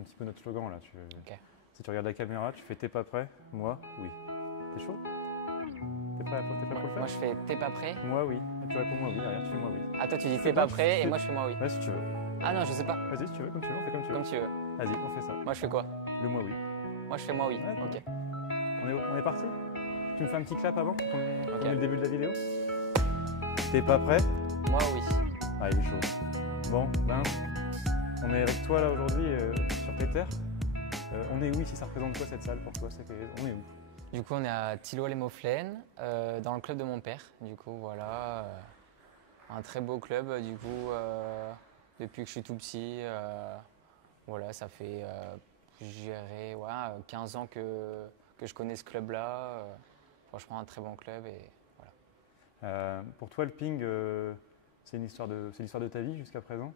un petit peu notre slogan là. Ok. Si tu regardes la caméra, tu fais t'es pas prêt? Moi, oui. T'es chaud? T'es prêt pour le faire? Moi je fais t'es pas prêt? Moi, oui. Et tu réponds moi, oui. Derrière, tu fais moi, oui. Ah, toi tu dis Tu t'es fais pas quoi? prêt et moi je fais moi oui. Ouais, si tu veux. Ah non, je sais pas. Vas-y, si tu veux, comme tu veux, on fait comme tu veux. Comme tu veux. Vas-y, on fait ça. Moi je fais quoi? Le moi, oui. Moi je fais moi oui. Ouais, Ok. On est parti? Tu me fais un petit clap avant qu'on Ok. ait le début de la vidéo? T'es pas prêt? Moi oui. Ah, il est chaud. Bon, ben, on est avec toi là aujourd'hui sur tes terres. On est où ici? Ça représente quoi cette salle pour toi? On est où? Du coup on est à Thillot-les-Mauflaines, dans le club de mon père. Du coup voilà, un très beau club du coup depuis que je suis tout petit. Voilà, ça fait je dirais, ouais, 15 ans que je connais ce club-là. Franchement un très bon club et voilà. Pour toi, le ping, c'est l'histoire de ta vie jusqu'à présent.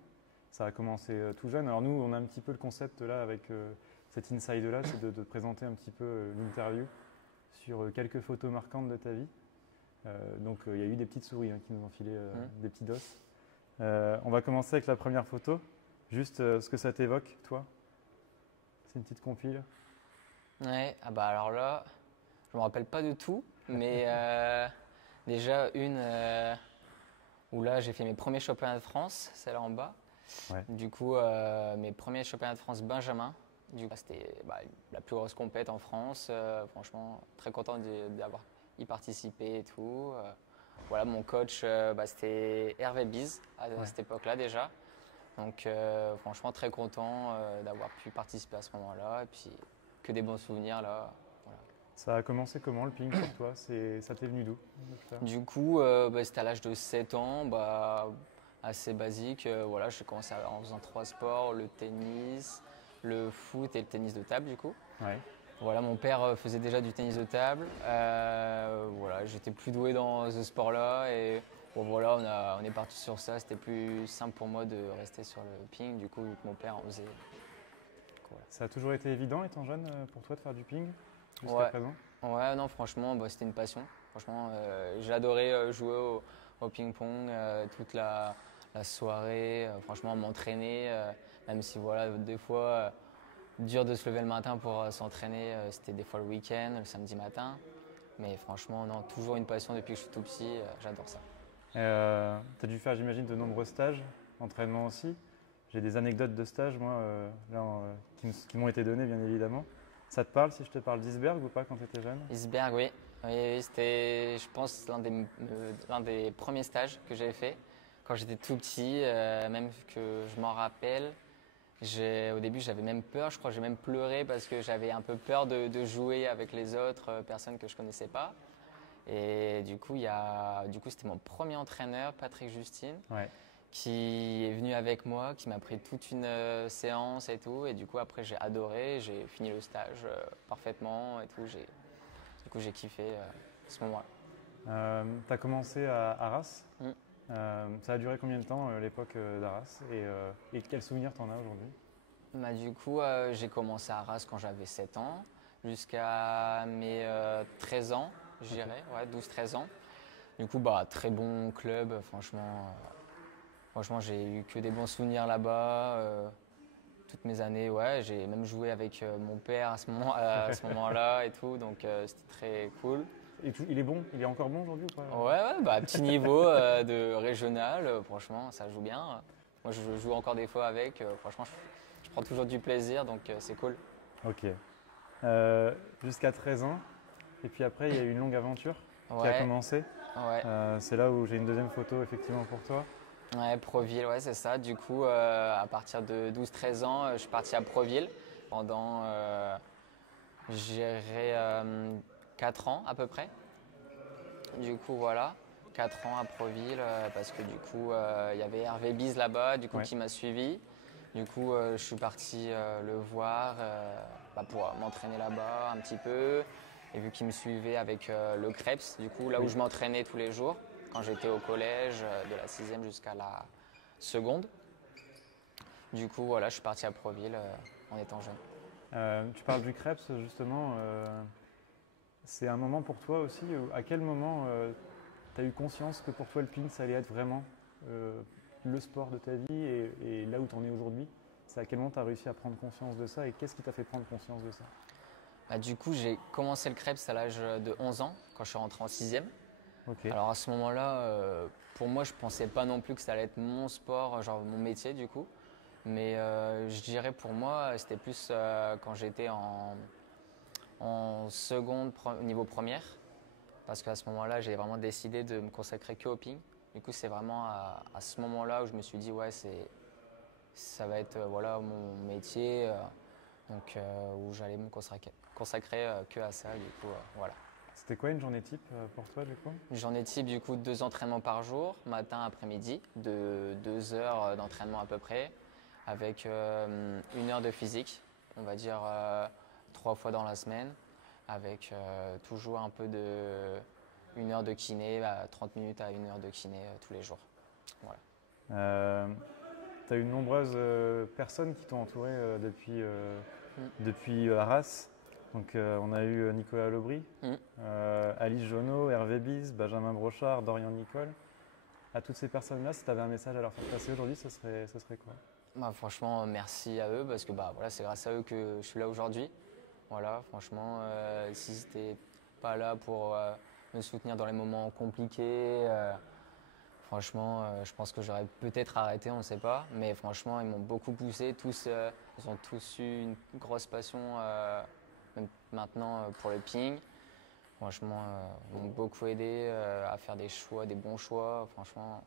Ça a commencé tout jeune. Alors nous, on a un petit peu le concept là avec cet inside-là, c'est de présenter un petit peu l'interview sur quelques photos marquantes de ta vie. Donc il y a eu des petites souris qui nous ont filé des petits dos. On va commencer avec la première photo. Juste ce que ça t'évoque, toi. C'est une petite compile. Ouais, ah bah alors là, je me rappelle pas de tout, mais déjà une où là j'ai fait mes premiers championnats de France, celle-là en bas. Ouais. Du coup, mes premiers championnats de France Benjamin. Du coup, c'était la plus grosse compète en France. Franchement, très content d'avoir y participé et tout. Voilà, mon coach, c'était Hervé Bise à cette époque-là déjà. Donc, franchement, très content d'avoir pu participer à ce moment-là. Et puis, que des bons souvenirs là. Voilà. Ça a commencé comment le ping pour toi? Ça t'est venu d'où? Du coup, c'était à l'âge de 7 ans, assez basique. Voilà, j'ai commencé en faisant 3 sports, le tennis, le foot et le tennis de table du coup. Ouais. Voilà, mon père faisait déjà du tennis de table. Voilà, j'étais plus doué dans ce sport-là et bon, voilà, on est parti sur ça. C'était plus simple pour moi de rester sur le ping, du coup, vu que mon père en faisait. Voilà. Ça a toujours été évident étant jeune pour toi de faire du ping jusqu'à Ouais. présent? Ouais, non, franchement, c'était une passion. Franchement, j'adorais jouer au ping-pong toute la soirée. Franchement, m'entraîner, même si voilà, des fois, dur de se lever le matin pour s'entraîner. C'était des fois le week-end, le samedi matin. Mais franchement, non, toujours une passion depuis que je suis tout petit. J'adore ça. Tu as dû faire, j'imagine, de nombreux stages, entraînement aussi. J'ai des anecdotes de stages, moi, qui m'ont été données, bien évidemment. Ça te parle si je te parle d'Iceberg ou pas quand tu étais jeune? Iceberg, oui. Oui, c'était, je pense, l'un des premiers stages que j'avais fait quand j'étais tout petit, même que je m'en rappelle. Au début, j'avais même peur, je crois que j'ai même pleuré parce que j'avais un peu peur de jouer avec les autres personnes que je connaissais pas. Et du coup, c'était mon premier entraîneur, Patrick Justine, qui est venu avec moi, qui m'a pris toute une séance et tout. Et du coup, après, j'ai adoré, j'ai fini le stage parfaitement et tout. Du coup, j'ai kiffé ce moment-là. Tu as commencé à Arras. Ça a duré combien de temps l'époque d'Arras et quels souvenirs t'en as aujourd'hui? Du coup, j'ai commencé à Arras quand j'avais 7 ans, jusqu'à mes 13 ans, je dirais, ouais, 12-13 ans. Du coup, très bon club, franchement, j'ai eu que des bons souvenirs là-bas. Toutes mes années, ouais, j'ai même joué avec mon père à ce moment-là et tout, donc c'était très cool. Et il est bon? Il est encore bon aujourd'hui ou pas? Ouais, petit niveau de régional, franchement, ça joue bien. Moi, je joue encore des fois avec, franchement, je prends toujours du plaisir, donc c'est cool. Ok. Jusqu'à 13 ans, et puis après, il y a eu une longue aventure qui a commencé. Ouais. C'est là où j'ai une deuxième photo, effectivement, pour toi. Ouais, Proville, ouais, c'est ça. Du coup, à partir de 12-13 ans, je suis parti à Proville pendant, je dirais, 4 ans à peu près. Du coup, voilà, 4 ans à Proville parce que du coup, il y avait Hervé Bise là-bas, du coup, qui m'a suivi. Du coup, je suis parti le voir pour m'entraîner là-bas un petit peu. Et vu qu'il me suivait avec le Krebs, du coup, là où je m'entraînais tous les jours, quand j'étais au collège, de la 6e jusqu'à la seconde. Du coup, voilà, je suis parti à Proville en étant jeune. Tu parles du Krebs, justement. C'est un moment pour toi aussi. À quel moment tu as eu conscience que pour toi, le ping, ça allait être vraiment le sport de ta vie et là où tu en es aujourd'hui? C'est à quel moment tu as réussi à prendre conscience de ça et qu'est-ce qui t'a fait prendre conscience de ça? Bah, du coup, j'ai commencé le krebs à l'âge de 11 ans, quand je suis rentré en 6e. Ok. Alors à ce moment-là, pour moi, je ne pensais pas non plus que ça allait être mon sport, genre mon métier du coup. Mais je dirais pour moi, c'était plus quand j'étais en seconde, niveau première. Parce qu'à ce moment-là, j'ai vraiment décidé de me consacrer que au ping. Du coup, c'est vraiment à ce moment-là où je me suis dit, ouais, ça va être voilà, mon métier. Où j'allais me consacrer que à ça. Du coup, voilà. C'était quoi une journée type pour toi du coup? Une journée type, du coup, 2 entraînements par jour, matin, après-midi, de 2 heures d'entraînement à peu près, avec 1 heure de physique, on va dire 3 fois dans la semaine, avec toujours un peu de 1 heure de kiné, 30 minutes à 1 heure de kiné tous les jours. Voilà. Tu as eu de nombreuses personnes qui t'ont entouré depuis Arras. Donc, on a eu Nicolas Lobry, Alice Jonot, Hervé Bise, Benjamin Brochard, Dorian Nicole. À toutes ces personnes-là, si tu avais un message à leur faire passer aujourd'hui, ce serait quoi? Bah, franchement, merci à eux parce que voilà, c'est grâce à eux que je suis là aujourd'hui. Voilà, franchement, si c'était pas là pour me soutenir dans les moments compliqués, franchement, je pense que j'aurais peut-être arrêté, on ne sait pas. Mais franchement, ils m'ont beaucoup poussé. Ils ont tous eu une grosse passion, même maintenant, pour le ping. Franchement, ils m'ont beaucoup aidé à faire des choix, des bons choix. Franchement,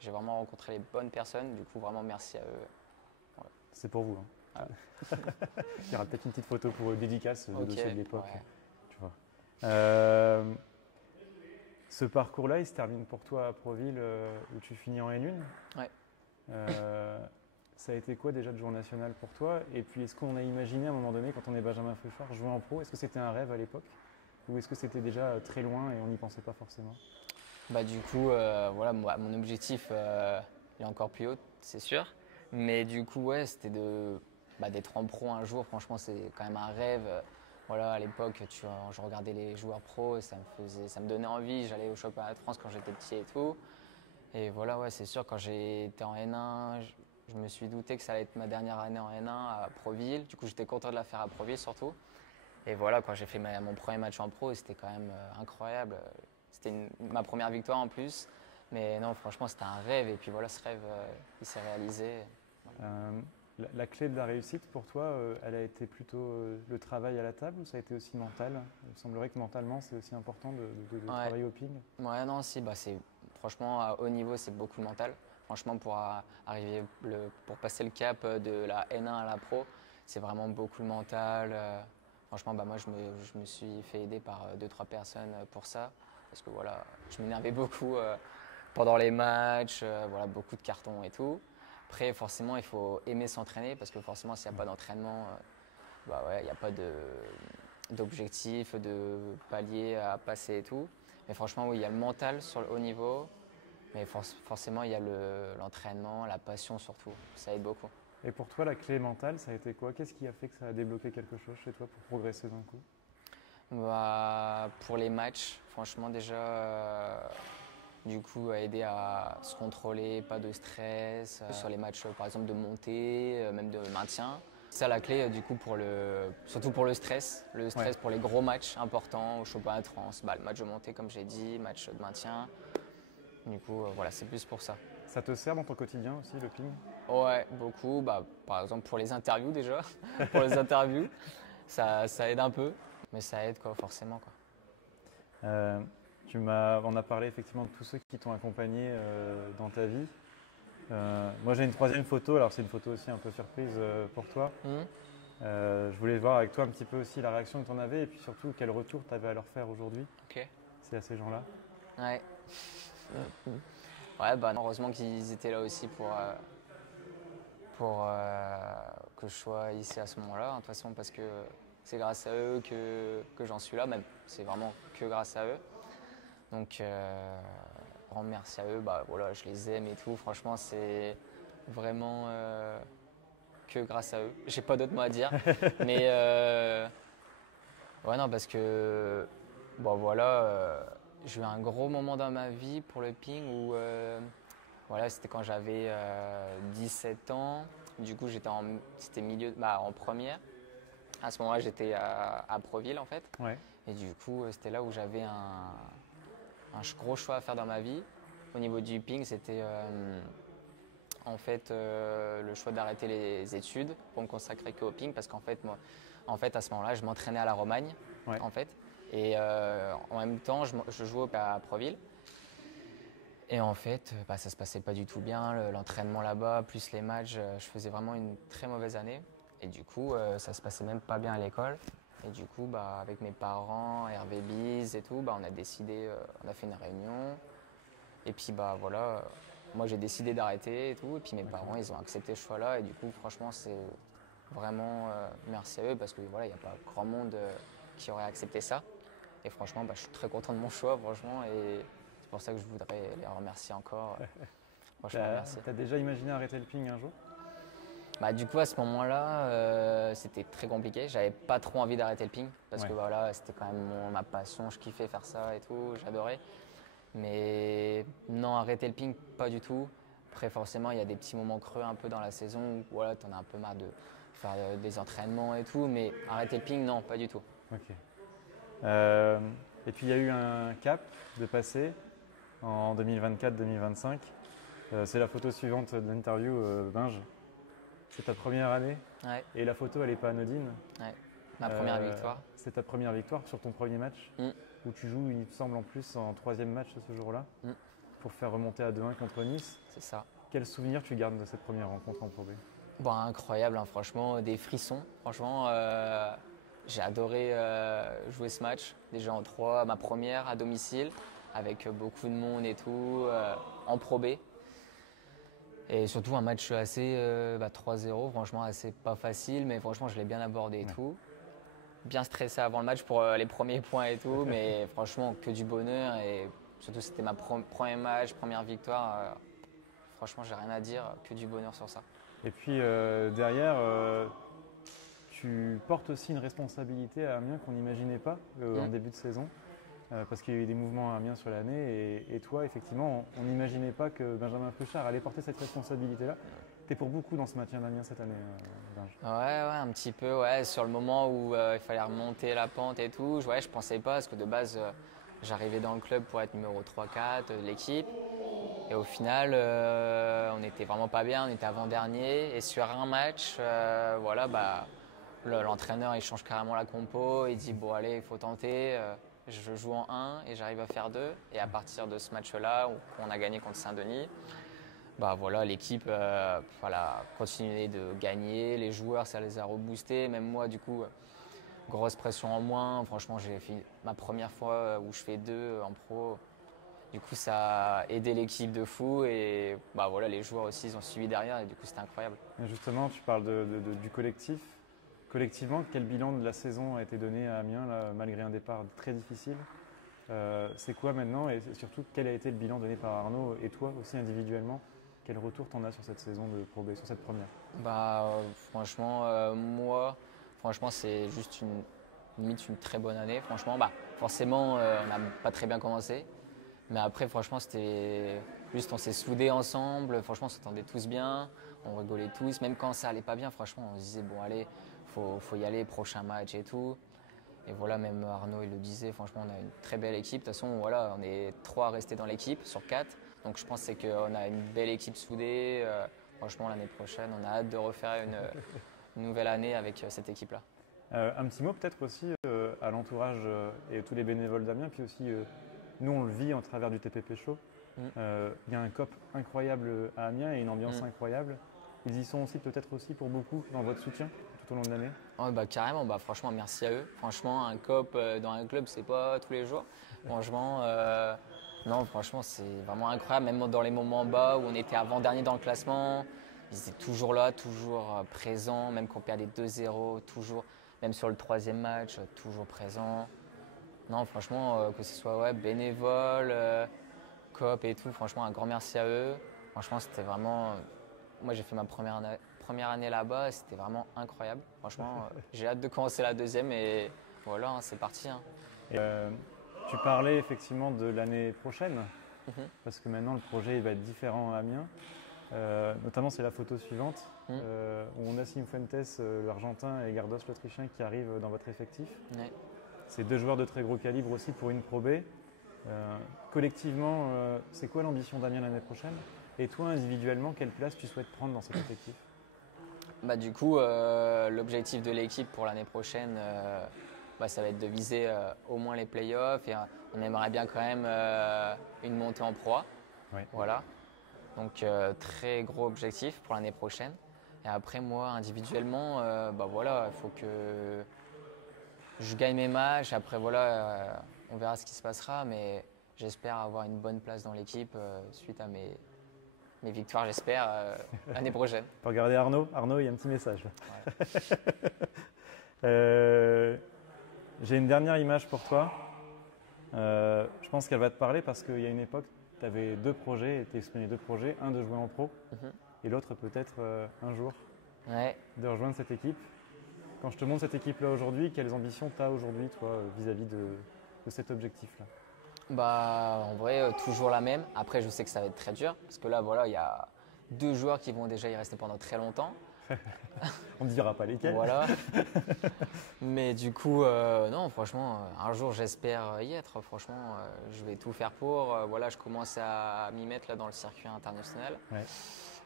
j'ai vraiment rencontré les bonnes personnes. Du coup, vraiment merci à eux. Voilà. C'est pour vous. Hein. Il y aura peut-être une petite photo pour dédicace de dossier de l'époque. Ouais. Tu vois. Ce parcours-là, il se termine pour toi à Proville où tu finis en N1. Ouais. Ça a été quoi déjà de jouer en national pour toi? Et puis est-ce qu'on a imaginé à un moment donné, quand on est Benjamin Feuchard, jouer en pro? Est-ce que c'était un rêve à l'époque? Ou est-ce que c'était déjà très loin et on n'y pensait pas forcément? Du coup, voilà, mon objectif il est encore plus haut, c'est sûr. Mais du coup, ouais, c'était d'être en pro un jour. Franchement, c'est quand même un rêve. Voilà, à l'époque, je regardais les joueurs pros et ça me donnait envie. J'allais au championnat de France quand j'étais petit et tout. Et voilà, ouais, c'est sûr, quand j'étais en N1, je me suis douté que ça allait être ma dernière année en N1 à Proville. Du coup, j'étais content de la faire à Proville surtout. Et voilà, quand j'ai fait mon premier match en pro, c'était quand même incroyable. C'était ma première victoire en plus. Mais non, franchement, c'était un rêve. Et puis voilà, ce rêve, il s'est réalisé. La clé de la réussite pour toi, elle a été plutôt le travail à la table ou ça a été aussi mental? Il me semblerait que mentalement, c'est aussi important de travailler au ping. Ouais, non, si, franchement, à haut niveau, c'est beaucoup mental. Franchement, pour passer le cap de la N1 à la pro, c'est vraiment beaucoup le mental. Franchement, moi, je me suis fait aider par 2-3 personnes pour ça. Parce que voilà, je m'énervais beaucoup pendant les matchs, voilà, beaucoup de cartons et tout. Après, forcément, il faut aimer s'entraîner parce que forcément, s'il n'y a pas d'entraînement, il n'y a pas d'objectif, de palier à passer et tout. Mais franchement, oui, il y a le mental sur le haut niveau. Mais forcément, il y a l'entraînement, la passion surtout. Ça aide beaucoup. Et pour toi, la clé mentale, ça a été quoi? Qu'est-ce qui a fait que ça a débloqué quelque chose chez toi pour progresser d'un coup? Pour les matchs, franchement, déjà, du coup, a aidé à se contrôler, pas de stress. Sur les matchs, par exemple, de montée, même de maintien. C'est ça la clé, du coup, surtout pour le stress. Le stress pour les gros matchs importants, au championnat de France, le match de montée, comme j'ai dit, match de maintien. Du coup, voilà, c'est plus pour ça. Ça te sert dans ton quotidien aussi, le ping? Ouais, beaucoup. Par exemple, pour les interviews déjà. Pour les interviews, ça aide un peu. Mais ça aide, quoi, forcément. Quoi. On a parlé effectivement de tous ceux qui t'ont accompagné dans ta vie. Moi, j'ai une troisième photo. Alors, c'est une photo aussi un peu surprise pour toi. Je voulais voir avec toi un petit peu aussi la réaction que tu en avais et puis surtout quel retour tu avais à leur faire aujourd'hui. C'est à ces gens-là. Ouais. Ouais, heureusement qu'ils étaient là aussi pour que je sois ici à ce moment-là. De toute façon, parce que c'est grâce à eux que j'en suis là, même. C'est vraiment que grâce à eux. Donc, grand merci à eux. Voilà, je les aime et tout. Franchement, c'est vraiment que grâce à eux. J'ai pas d'autres mots à dire. Mais ouais, non, parce que voilà, j'ai eu un gros moment dans ma vie pour le ping où voilà, c'était quand j'avais 17 ans. Du coup, c'était en première. À ce moment-là, j'étais à Proville en fait. Ouais. Et du coup, c'était là où j'avais gros choix à faire dans ma vie. Au niveau du ping, c'était en fait le choix d'arrêter les études pour me consacrer qu'au ping parce qu'en fait, moi, à ce moment-là, je m'entraînais à la Romagne Ouais. en fait. Et en même temps, je jouais à Proville. Et en fait, ça se passait pas du tout bien. L'entraînement là-bas, plus les matchs, je faisais vraiment une très mauvaise année. Et du coup, ça se passait même pas bien à l'école. Et du coup, avec mes parents, Hervé Bise et tout, on a décidé, on a fait une réunion. Et puis voilà, moi j'ai décidé d'arrêter et tout. Et puis mes parents, ils ont accepté ce choix-là. Et du coup, franchement, c'est vraiment merci à eux parce que voilà, il n'y a pas grand monde qui aurait accepté ça. Et franchement, je suis très content de mon choix, franchement. Et c'est pour ça que je voudrais les remercier encore. Franchement, merci. T'as déjà imaginé arrêter le ping un jour? Du coup, à ce moment-là, c'était très compliqué. J'avais pas trop envie d'arrêter le ping parce que voilà, c'était quand même ma passion. Je kiffais faire ça et tout, j'adorais. Mais non, arrêter le ping, pas du tout. Après, forcément, il y a des petits moments creux un peu dans la saison où voilà, tu en as un peu marre de faire des entraînements et tout. Mais arrêter le ping, non, pas du tout. Ok. Et puis il y a eu un cap de passer en 2024-2025. C'est la photo suivante de l'interview, Binge. C'est ta première année Ouais. Et la photo, elle n'est pas anodine. Ouais. Ma première victoire. C'est ta première victoire sur ton premier match, où tu joues, il me semble, en plus en troisième match ce jour-là, pour faire remonter à 2-1 contre Nice. C'est ça. Quel souvenir tu gardes de cette première rencontre en Pro B? Incroyable, hein, franchement, des frissons. Franchement, j'ai adoré jouer ce match. Déjà en 3, ma première à domicile, avec beaucoup de monde et tout, en Pro B. Et surtout un match assez 3-0, franchement assez pas facile, mais franchement je l'ai bien abordé et tout. Bien stressé avant le match pour les premiers points et tout, mais franchement que du bonheur et surtout c'était ma premier match, première victoire. Franchement j'ai rien à dire, que du bonheur sur ça. Et puis derrière, tu portes aussi une responsabilité à Amiens qu'on n'imaginait pas en début de saison. Parce qu'il y a eu des mouvements à Amiens sur l'année et toi, effectivement, on n'imaginait pas que Benjamin Fouchard allait porter cette responsabilité-là. Tu es pour beaucoup dans ce maintien d'Amiens cette année, Benj. Ouais, un petit peu, ouais. Sur le moment où il fallait remonter la pente et tout, je pensais pas, parce que de base, j'arrivais dans le club pour être numéro 3-4 de l'équipe. Et au final, on n'était vraiment pas bien, on était avant-dernier. Et sur un match, l'entraîneur il change carrément la compo, il dit bon allez, il faut tenter. Je joue en 1 et j'arrive à faire 2. Et à partir de ce match-là, où on a gagné contre Saint-Denis, l'équipe a continué de gagner. Les joueurs, ça les a reboostés. Même moi, du coup, grosse pression en moins. Franchement, j'ai fait ma première fois où je fais 2 en pro. Du coup, ça a aidé l'équipe de fou. Et les joueurs aussi, ils ont suivi derrière. Et du coup, c'était incroyable. Et justement, tu parles du collectif. Collectivement, quel bilan de la saison a été donné à Amiens, là, malgré un départ très difficile? C'est quoi maintenant et surtout, quel a été le bilan donné par Arnaud et toi aussi individuellement? Quel retour t'en as sur cette saison de Pro B, sur cette première? Franchement, moi, c'est juste limite une très bonne année. Franchement, forcément, on n'a pas très bien commencé. Mais après, franchement, c'était juste, on s'est soudés ensemble. Franchement, on s'entendait tous bien. On rigolait tous. Même quand ça allait pas bien, franchement, on se disait, bon, allez, faut y aller, prochain match et tout. Et voilà, même Arnaud, il le disait, franchement, on a une très belle équipe. De toute façon, voilà, on est 3 restés dans l'équipe sur 4. Donc je pense qu'on a une belle équipe soudée. Franchement, l'année prochaine, on a hâte de refaire une nouvelle année avec cette équipe-là. Un petit mot peut-être aussi à l'entourage et tous les bénévoles d'Amiens, puis aussi nous on le vit en travers du TPP Show. Il y a un COP incroyable à Amiens et une ambiance incroyable. Ils y sont aussi peut-être aussi pour beaucoup dans votre soutien tout au long de l'année? Carrément, franchement merci à eux. Franchement, un COP dans un club, c'est pas tous les jours. Franchement, non, franchement c'est vraiment incroyable. Même dans les moments bas où on était avant-dernier dans le classement, ils étaient toujours là, toujours présents, même quand on perdait 2-0, toujours, même sur le 3e match, toujours présents. Non, franchement, que ce soit bénévoles, COP et tout, franchement un grand merci à eux. Franchement, c'était vraiment... Moi, j'ai fait ma première année là-bas, c'était vraiment incroyable. Franchement, j'ai hâte de commencer la 2e et voilà, c'est parti. Et, tu parlais effectivement de l'année prochaine, parce que maintenant le projet il va être différent à Amiens. Notamment, c'est la photo suivante, Mm. où on a Cifuentes, l'Argentin, et Gardos, l'Autrichien, qui arrivent dans votre effectif. Ouais. C'est deux joueurs de très gros calibre aussi pour une Pro B. Collectivement, c'est quoi l'ambition d'Amiens l'année prochaine? Et toi, individuellement, quelle place tu souhaites prendre dans cet effectif? Bah, du coup, l'objectif de l'équipe pour l'année prochaine, ça va être de viser au moins les playoffs et on aimerait bien quand même une montée en Pro A. Ouais. Voilà. Donc très gros objectif pour l'année prochaine. Et après moi individuellement, il faut que je gagne mes matchs. Après voilà, on verra ce qui se passera, mais j'espère avoir une bonne place dans l'équipe suite à mes victoires, j'espère, l'année prochaine. Tu peux regarder Arnaud. Arnaud, il y a un petit message. Ouais. J'ai une dernière image pour toi. Je pense qu'elle va te parler parce qu'il y a une époque, tu avais deux projets et tu exprimé deux projets. Un de jouer en pro et l'autre peut-être un jour Ouais. de rejoindre cette équipe. Quand je te montre cette équipe-là aujourd'hui, quelles ambitions tu as aujourd'hui, toi, vis-à-vis de cet objectif-là? Bah, en vrai, toujours la même. Après, je sais que ça va être très dur parce que là, voilà, il y a deux joueurs qui vont déjà y rester pendant très longtemps. On ne dira pas lesquels. Voilà. Mais du coup, non, franchement, un jour, j'espère y être. Franchement, je vais tout faire pour. Voilà, je commence à m'y mettre là dans le circuit international. Ouais.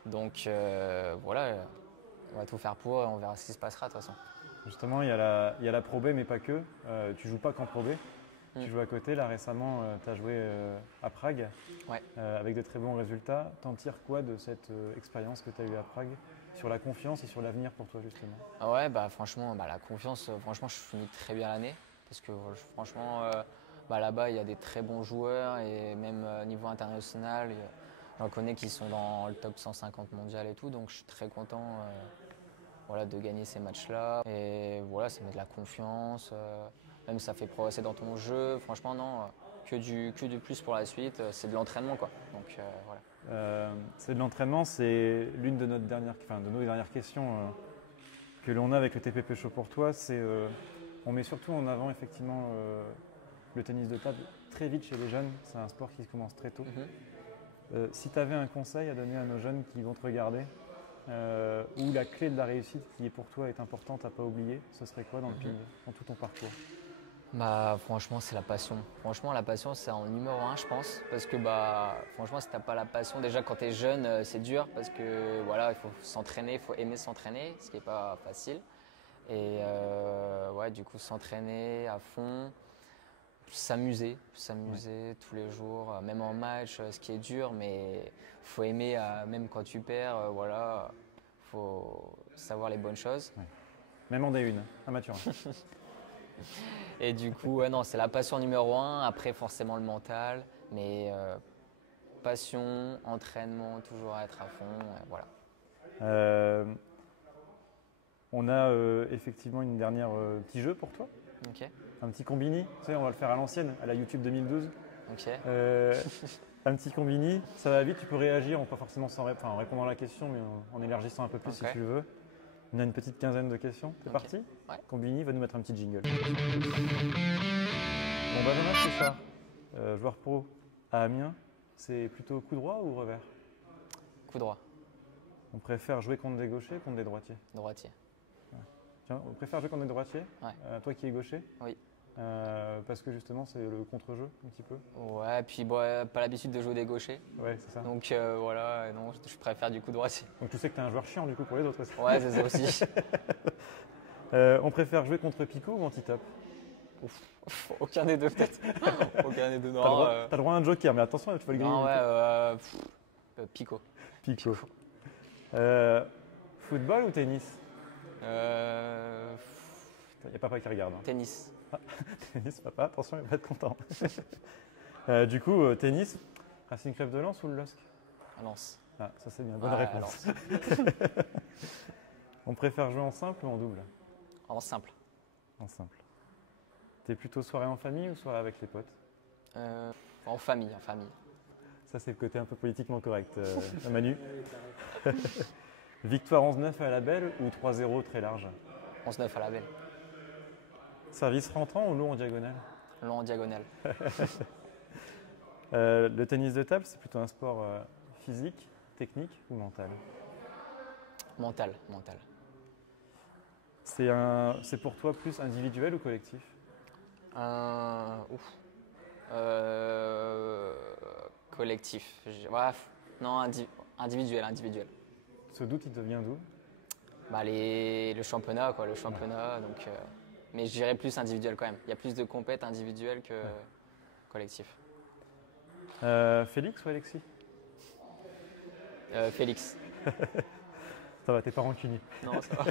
Donc, voilà, on va tout faire pour et on verra ce qui se passera de toute façon. Justement, il y a la Pro B, mais pas que. Tu joues pas qu'en Pro B. Tu joues à côté. Là, récemment, tu as joué à Prague Ouais. avec de très bons résultats. T'en tires quoi de cette expérience que tu as eue à Prague sur la confiance et sur l'avenir pour toi, justement? Ah ouais, bah, franchement, la confiance, franchement, je finis très bien l'année. Parce que franchement, là-bas, il y a des très bons joueurs et même niveau international, j'en connais qui sont dans le top 150 mondial et tout. Donc, je suis très content voilà, de gagner ces matchs-là. Et voilà, ça met de la confiance. Même ça fait progresser dans ton jeu. Franchement, non, que du plus pour la suite. C'est de l'entraînement, quoi. Donc, voilà. C'est de l'entraînement, c'est l'une de, de nos dernières questions que l'on a avec le TPP Show pour toi. On met surtout en avant effectivement le tennis de table très vite chez les jeunes. C'est un sport qui commence très tôt. Si tu avais un conseil à donner à nos jeunes qui vont te regarder, ou la clé de la réussite qui est pour toi est importante à ne pas oublier, ce serait quoi dans tout ton parcours? Bah, franchement, c'est la passion. Franchement, la passion, c'est en numéro un, je pense. Parce que franchement, si tu n'as pas la passion, déjà quand tu es jeune, c'est dur parce que voilà, il faut s'entraîner, il faut aimer s'entraîner, ce qui n'est pas facile. Et ouais, du coup, s'entraîner à fond, s'amuser tous les jours, même en match, ce qui est dur, mais il faut aimer, même quand tu perds, voilà, il faut savoir les bonnes choses. Ouais. Même en D1, amateur. Et du coup, ouais, non, c'est la passion numéro un. Après, forcément, le mental. Mais passion, entraînement, toujours être à fond. Voilà. On a effectivement une dernière petit jeu pour toi. Ok. Un petit combini. Tu sais, on va le faire à l'ancienne, à la YouTube 2012. Ok. Un petit combini. Ça va vite, tu peux réagir, pas forcément en répondant à la question, mais en élargissant un peu plus si tu le veux. On a une petite quinzaine de questions. T'es parti? Ouais. Combini va nous mettre un petit jingle. Bon, Benjamin Fouchard, joueur pro à Amiens, c'est plutôt coup droit ou revers? Coup droit. On préfère jouer contre des gauchers ou contre des droitiers? Droitier. Ouais. Tiens, on préfère jouer contre des droitiers? Ouais. Toi qui es gaucher? Oui. Parce que justement, c'est le contre-jeu un petit peu? Ouais, puis pas l'habitude de jouer des gauchers. Ouais, c'est ça. Donc voilà, non, je préfère du coup droitier. Donc tu sais que tu es un joueur chiant du coup pour les autres aussi. Ouais, c'est ça aussi. On préfère jouer contre Pico ou anti-top? Aucun des deux peut-être. Aucun des deux, non. T'as le droit à un joker, mais attention, tu vas le gagner. Non, ouais, Pico. Pico. Football ou tennis? Il y a papa qui regarde. Tennis. Tennis, papa, attention, il va être content. Du coup, tennis, Racing Club de Lens ou le LOSC? Lens. Ah, ça c'est bien, bonne réponse. On préfère jouer en simple ou en double? En simple. En simple. T'es plutôt soirée en famille ou soirée avec les potes? En famille. Ça c'est le côté un peu politiquement correct, Manu. Victoire 11-9 à la belle ou 3-0 très large? 11-9 à la belle. Service rentrant ou long en diagonale? Long en diagonale. Le tennis de table, c'est plutôt un sport physique technique ou mentale? Mental, mental. C'est pour toi plus individuel ou collectif? Ouf. Collectif. Non, individuel, individuel. Ce doute, il te vient d'où? Bah, le championnat, quoi, le championnat. Donc, mais je dirais plus individuel quand même. Il y a plus de compètes individuelles que collectif. Félix ou Alexis? Félix. Ça va, t'es pas rancunier. Non, ça va.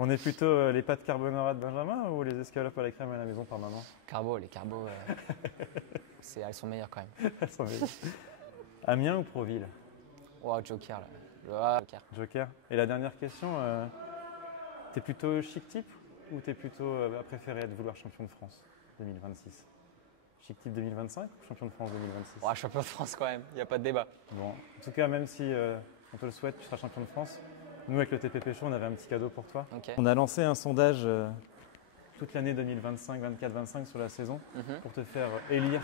On est plutôt les pâtes carbonara de Benjamin ou les escalopes à la crème à la maison par maman? Les carbos, elles sont meilleures quand même. Elles sont meilleures. Amiens ou Proville? Oh, Joker, là. Joker. Joker. Et la dernière question, t'es plutôt chic type ou t'es plutôt à préférer être vouloir champion de France 2026? Chic type 2025 ou champion de France 2026? Oh, champion de France quand même, il n'y a pas de débat. Bon, en tout cas, même si on te le souhaite, tu seras champion de France. Nous, avec le TPP Show, on avait un petit cadeau pour toi. Okay. On a lancé un sondage toute l'année 2025, 24-25 sur la saison pour te faire élire,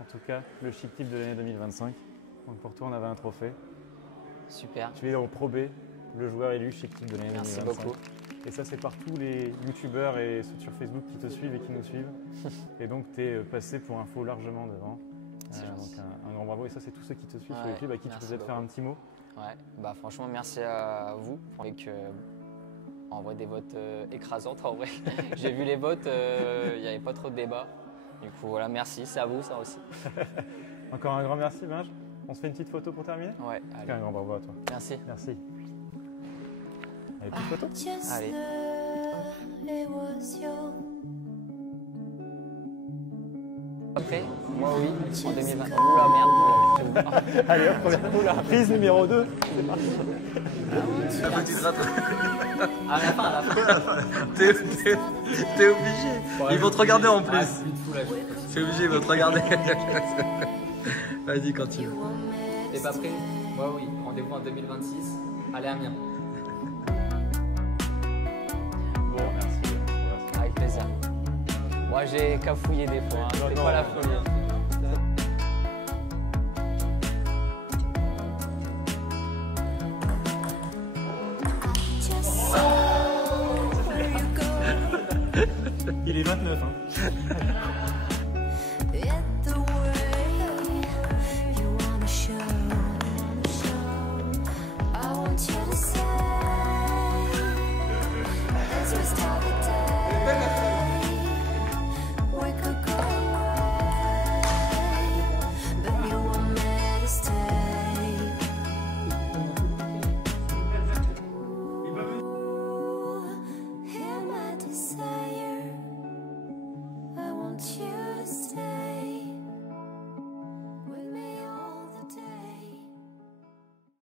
en tout cas, le chic type de l'année 2025. Donc pour toi, on avait un trophée. Super. Tu es au Pro B, le joueur élu chic type de l'année 2025. Merci beaucoup. Et ça, c'est par tous les youtubeurs et ceux sur Facebook qui te suivent et qui nous suivent. Et donc, tu es passé pour info largement devant. Donc un grand bravo. Et ça, c'est tous ceux qui te suivent sur YouTube à qui tu peux peut-être faire un petit mot. Ouais, bah franchement, merci à vous. Avec on envoie des votes écrasantes en vrai. J'ai vu les votes, il n'y avait pas trop de débat. Du coup, voilà, merci. C'est à vous, ça aussi. Encore un grand merci, Benj. On se fait une petite photo pour terminer? Ouais, allez. Un grand bravo à toi. Merci. Merci. Allez, petite photo? Allez. Après, moi oui, en 2020. Oula, merde. Allez, hop, première prise numéro 2. C'est parti. La petite rattrape. À la fin. T'es obligé. Ils vont te regarder en plus. C'est obligé, ils vont te regarder. Vas-y, continue. T'es pas prêt? Moi oui, rendez-vous en 2026. Allez, Amiens. Bon, merci. Avec plaisir. Moi j'ai cafouillé des fois, hein. C'est pas la folie. Il est 29. Hein.